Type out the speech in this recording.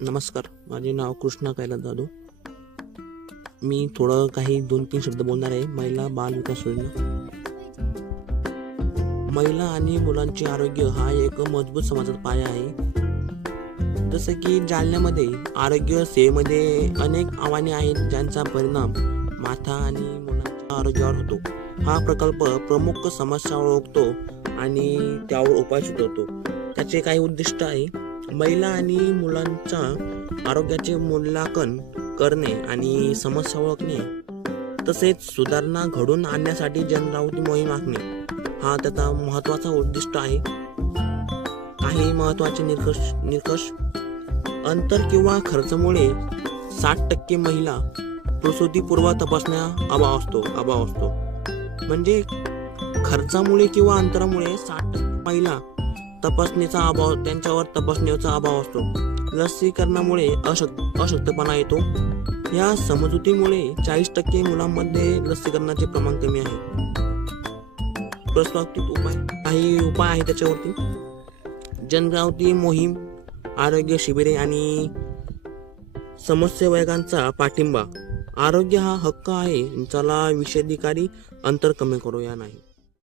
नमस्कार, माझे नाव कृष्णा कैलास जाधव. मी थोडं काही 2-3 शब्द बोलणार आहे. महिला बाल विकास योजना. महिला आणि मुलांचे आरोग्य हा एक मजबूत समाजाचा पाया आहे. जसं की जालन्यामध्ये आरोग्य सेवेमध्ये अनेक आव्हाने आहेत, ज्यांचा परिणाम माता आणि मुलांच्या आरोग्यावर होतो. हा प्रकल्प प्रमुख समस्या ओळखतो आणि त्यावर उपाय सुचवतो. त्याचे काही उद्दिष्ट आहे: महिला आणि मुलांच्या आरोग्याचे मूल्यांकन करणे आणि समस्या ओळखणे, तसेच सुधारणा घडवून आणण्यासाठी जनजागृती मोहीम आखणे हा त्याचा महत्त्वाचा उद्दिष्ट आहे. काही महत्त्वाचे निकष: अंतर किंवा खर्चामुळे 60% महिला प्रसूतीपूर्व तपासण्या अभाव असतो. म्हणजे खर्चामुळे किंवा अंतरामुळे 60% महिला त्यांच्यावर तपासणीचा अभाव असतो. लसीकरणामुळे अशक्तपणा येतो. या समजुतीमुळे 40% मुलांमध्ये लसीकरणाचे प्रमाण कमी आहे. प्रस्तावित काही उपाय आहे त्याच्यावरती: जनजागृती मोहीम, आरोग्य शिबिरे आणि समस्यावयकांचा पाठिंबा. आरोग्य हा हक्क आहे, चला विषाधिकारी अंतर कमी करूया. नाही